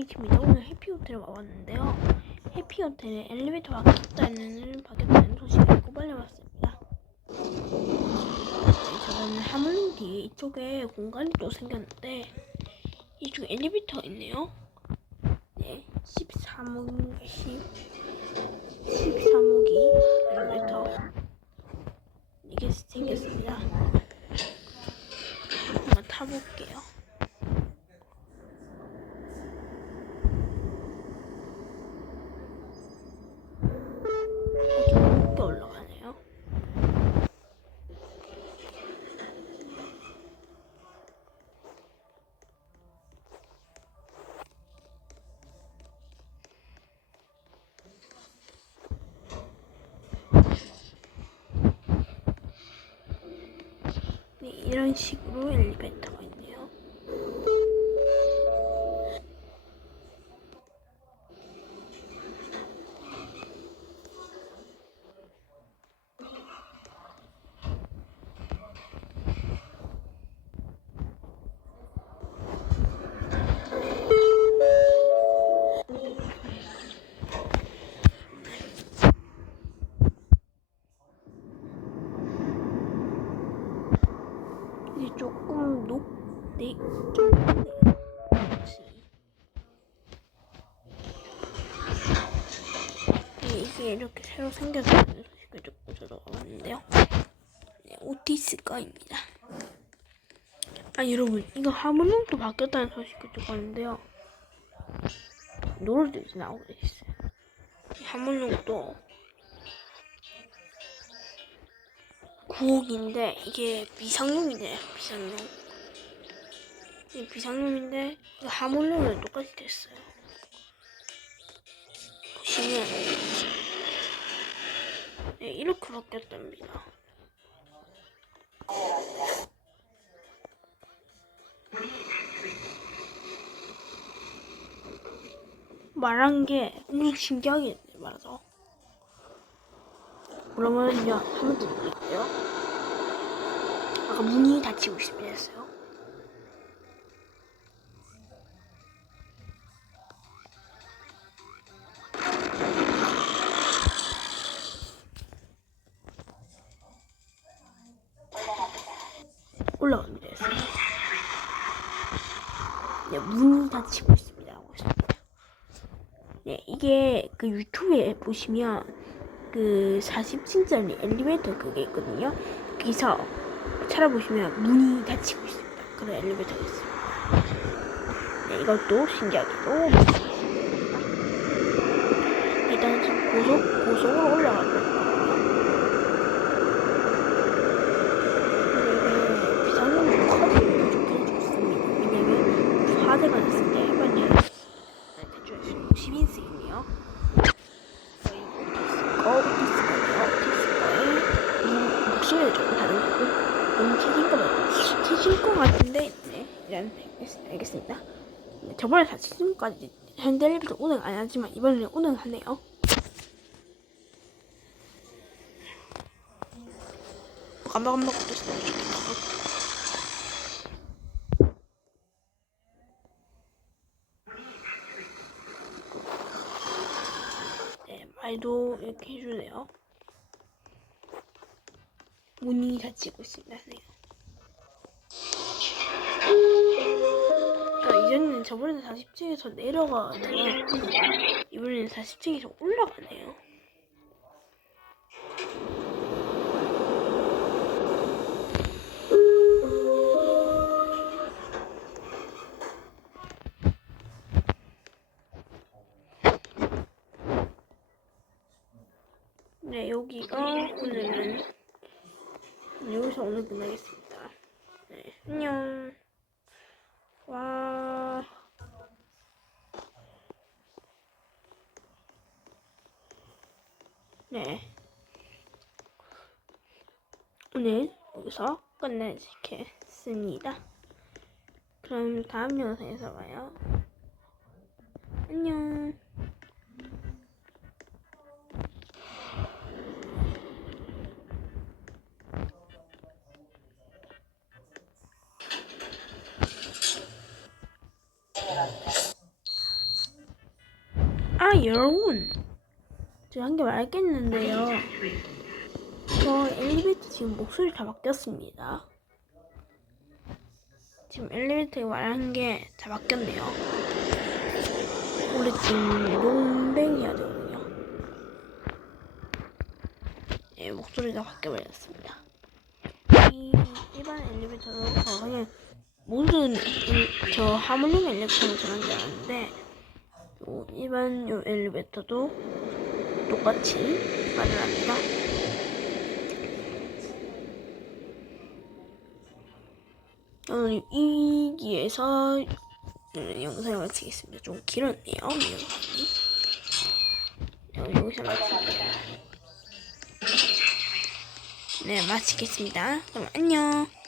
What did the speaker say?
김이치입니다. 오늘 해피호텔에 와봤는데요. 해피호텔에 엘리베이터 바뀌었다는 바뀌었다는 소식을 듣고 빨리 왔습니다. 네, 저는 하물림 뒤에 이쪽에 공간이 또 생겼는데 이쪽에 엘리베이터가 있네요. 네, 13호 10 13호기 엘리베이터 이게 생겼습니다. 한번 타볼게요. 아주 높게 올라가네요. 네, 이런 식으로 엘리베이터가 이게 이렇게 새로 생겨서 저도 와봤는데요. 네, 오티스가입니다. 아 여러분 이거 하모님도 바뀌었다는 소식을 듣고 왔는데요. 노래도 이제 나오고 있어요. 하모님도 9억인데 이게 비상용이네요 비상용 이 비상용인데 하물lum은 똑같이 됐어요 보시면 네, 이렇게 바뀌었답니다. 말한 게 엄청 신기하게 말아서. 그러면요 한번 더 드릴게요. 아까 문이 닫히고 있습니다 올라갑니다 네 문이 닫히고 있습니다 네 이게 그 유튜브에 보시면 그 40층짜리 엘리베이터 그게 있거든요. 거기서 찾아보시면 문이 닫히고 있습니다. 그런 엘리베이터가 있습니다. 네, 이것도 신기하게도. 일단 고속, 고속으로 올라가고 있거든요. 근데 이게 비상용으로 커지면 좋긴 좋습니다. 왜냐면 화재가 났을 때 빨리 대충 50인승이네요. 어, 오티스거예요. 목소리가 조금 다른 거고 너무 튀긴 거 말고 튀긴 거 같은데 네, 이런 알겠습니다. 네, 저번에 4층까지 현대리부터 운행 안 하지만 이번에는 운행하네요. 거렸으면 좋겠다. 네, 말도 이렇게 해주네요. 문이 닫히고 있습니다. 네. 그러니까 이전에는 저번에는 40층에서 내려가다가 이번에는 40층에서 올라가네요. 네, 여기가 오늘은 여기서 오늘 끝나겠습니다. 네, 안녕. 와. 네. 오늘 여기서 끝내겠습니다. 그럼 다음 영상에서 봐요. 안녕. 아 여러분 제가 한 개 말했겠는데요. 저 엘리베이터 지금 목소리 다 바뀌었습니다. 지금 엘리베이터에 말한 게다 바뀌었네요. 원래 지금 롱뱅 해야 되거든요. 네 목소리가 바뀌어버렸습니다. 이 일반 엘리베이터로 저 그냥 모든 일- 저 하모닉 엘리베이터는 저런 줄 알았는데 요 일반 요 엘리베이터도 똑같이 말을 합니다. 오늘 이 기에서 오늘 영상을 마치겠습니다. 좀 길었네요. 이 영상이. 네, 여기서 마칩니다. 네, 마치겠습니다. 그럼 안녕.